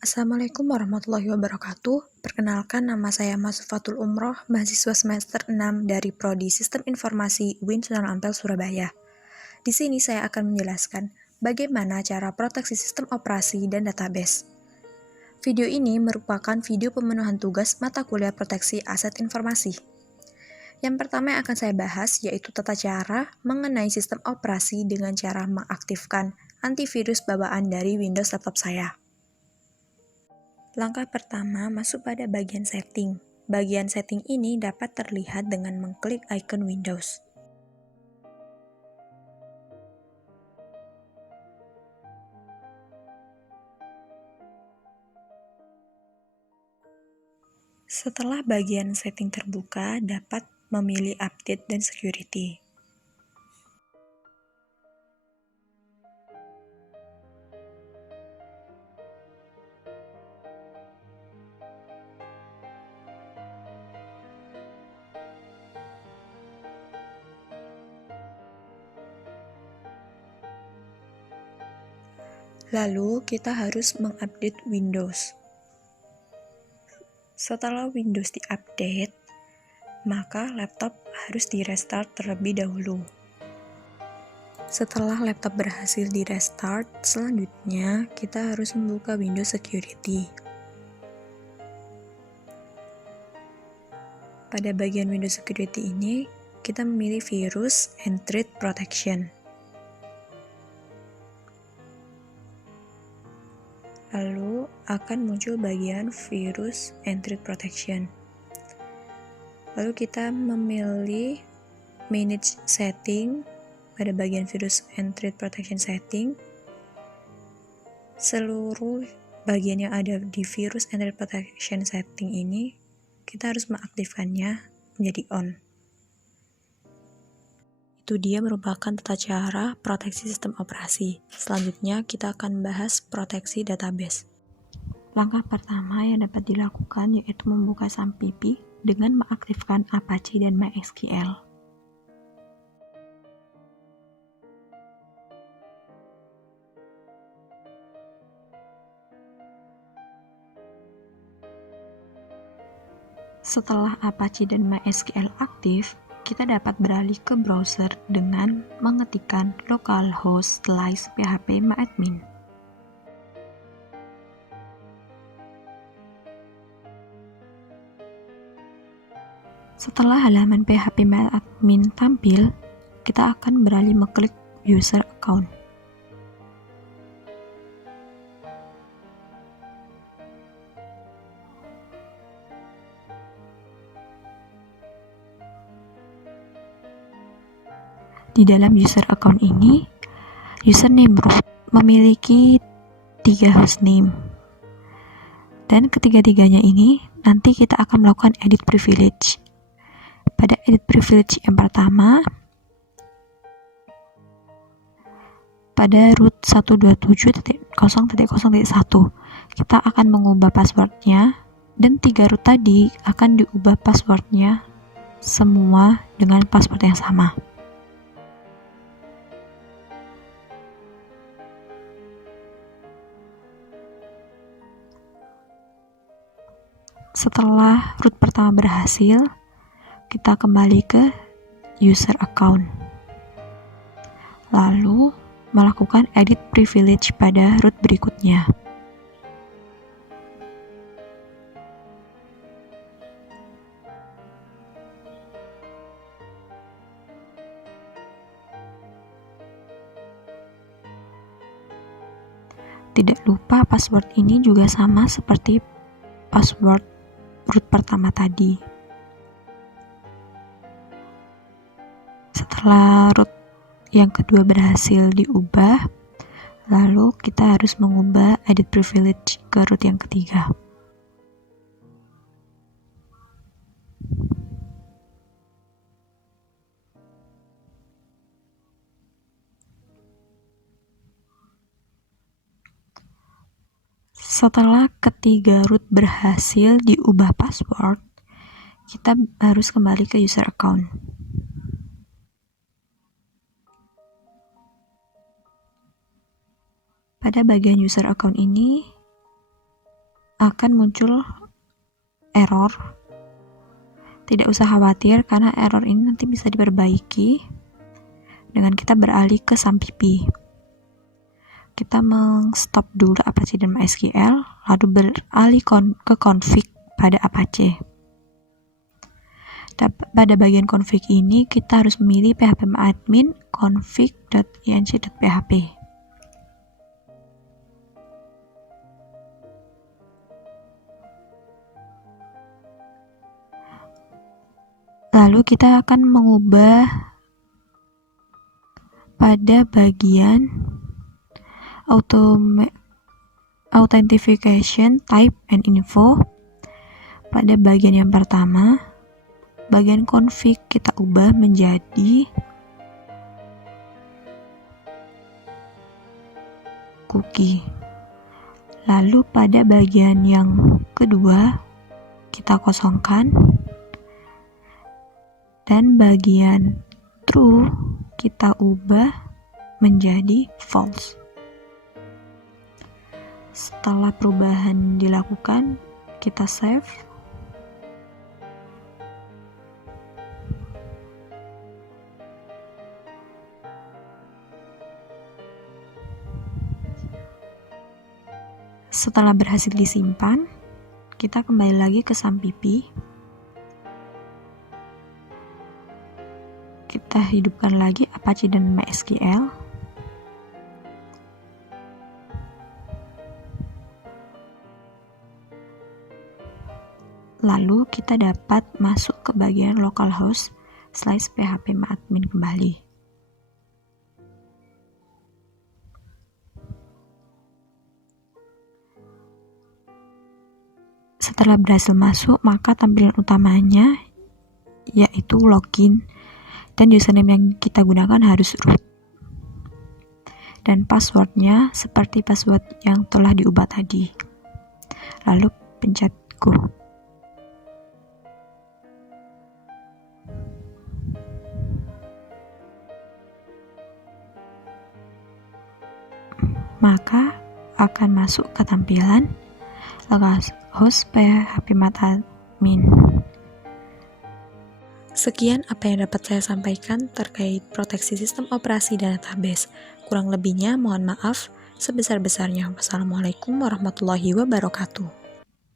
Assalamualaikum warahmatullahi wabarakatuh. Perkenalkan, nama saya Masufatul Umroh, mahasiswa semester 6 dari Prodi Sistem Informasi UIN Sunan Ampel, Surabaya. Di sini saya akan menjelaskan bagaimana cara proteksi sistem operasi dan database. Video ini merupakan video pemenuhan tugas mata kuliah proteksi aset informasi. Yang pertama yang akan saya bahas yaitu tata cara mengenai sistem operasi dengan cara mengaktifkan antivirus bawaan dari Windows laptop saya. Langkah pertama, masuk pada bagian setting. Bagian setting ini dapat terlihat dengan mengklik icon Windows. Setelah bagian setting terbuka, dapat memilih update dan security. Lalu, kita harus mengupdate Windows. Setelah Windows diupdate, maka laptop harus di-restart terlebih dahulu. Setelah laptop berhasil di-restart, selanjutnya kita harus membuka Windows Security. Pada bagian Windows Security ini, kita memilih Virus and Threat Protection. Lalu akan muncul bagian Virus and Threat Protection. Lalu kita memilih Manage Setting pada bagian Virus and Threat Protection Setting. Seluruh bagian yang ada di Virus and Threat Protection Setting ini, kita harus mengaktifkannya menjadi on. Itu dia merupakan tata cara proteksi sistem operasi. Selanjutnya kita akan bahas proteksi database. Langkah pertama yang dapat dilakukan yaitu membuka SAMPP dengan mengaktifkan Apache dan MySQL. Setelah Apache dan MySQL aktif, kita dapat beralih ke browser dengan mengetikkan localhost/phpMyAdmin. Setelah halaman phpMyAdmin tampil, kita akan beralih mengklik user account. Di dalam user account ini, username root memiliki 3 hostname. Dan ketiga-tiganya ini, nanti kita akan melakukan edit privilege. Pada edit privilege yang pertama, pada root 127.0.0.1, kita akan mengubah passwordnya, dan 3 root tadi akan diubah passwordnya semua dengan password yang sama. Setelah root pertama berhasil, kita kembali ke user account. Lalu, melakukan edit privilege pada root berikutnya. Tidak lupa password ini juga sama seperti password root pertama tadi. Setelah root yang kedua berhasil diubah, lalu kita harus mengubah edit privilege ke root yang ketiga. Setelah ketiga root berhasil diubah password, kita harus kembali ke user account. Pada bagian user account ini, akan muncul error. Tidak usah khawatir karena error ini nanti bisa diperbaiki dengan kita beralih ke SAMPP. Kita stop dulu Apache dan MySQL, lalu beralih ke config pada Apache. Pada bagian config ini kita harus memilih phpMyAdmin config.inc.php. Lalu kita akan mengubah pada bagian authentication type and info. Pada bagian yang pertama, bagian config kita ubah menjadi cookie. Lalu pada bagian yang kedua kita kosongkan, dan bagian true kita ubah menjadi false. Setelah perubahan dilakukan, kita save. Setelah berhasil disimpan, kita kembali lagi ke SAMPP. Kita hidupkan lagi Apache dan MySQL. Lalu kita dapat masuk ke bagian localhost /phpMyAdmin kembali. Setelah berhasil masuk, maka tampilan utamanya yaitu login, dan username yang kita gunakan harus root. Dan passwordnya seperti password yang telah diubah tadi. Lalu pencet go. Maka akan masuk ke tampilan localhost phpMyAdmin. Sekian apa yang dapat saya sampaikan terkait proteksi sistem operasi dan database. Kurang lebihnya mohon maaf sebesar-besarnya. Wassalamualaikum warahmatullahi wabarakatuh.